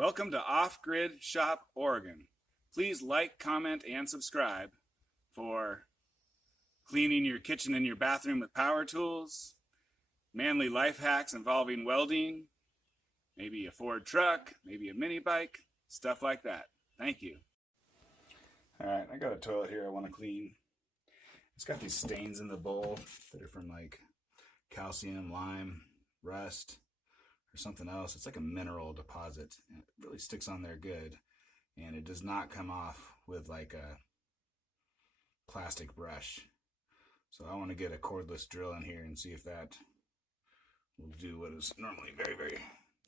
Welcome to Off Grid Shop, Oregon. Please like, comment, and subscribe for cleaning your kitchen and your bathroom with power tools, manly life hacks involving welding, maybe a Ford truck, maybe a mini bike, stuff like that. Thank you. Alright, I got a toilet here I want to clean. It's got these stains in the bowl that are from like calcium, lime, rust, or something else. It's like a mineral deposit. It really sticks on there good, and it does not come off with like a plastic brush. So I want to get a cordless drill in here and see if that will do what is normally very, very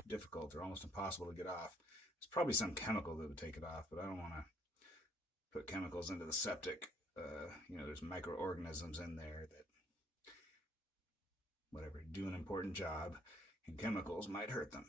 difficult or almost impossible to get off. There's probably some chemical that would take it off, but I don't want to put chemicals into the septic. There's microorganisms in there that, whatever, do an important job, and chemicals might hurt them.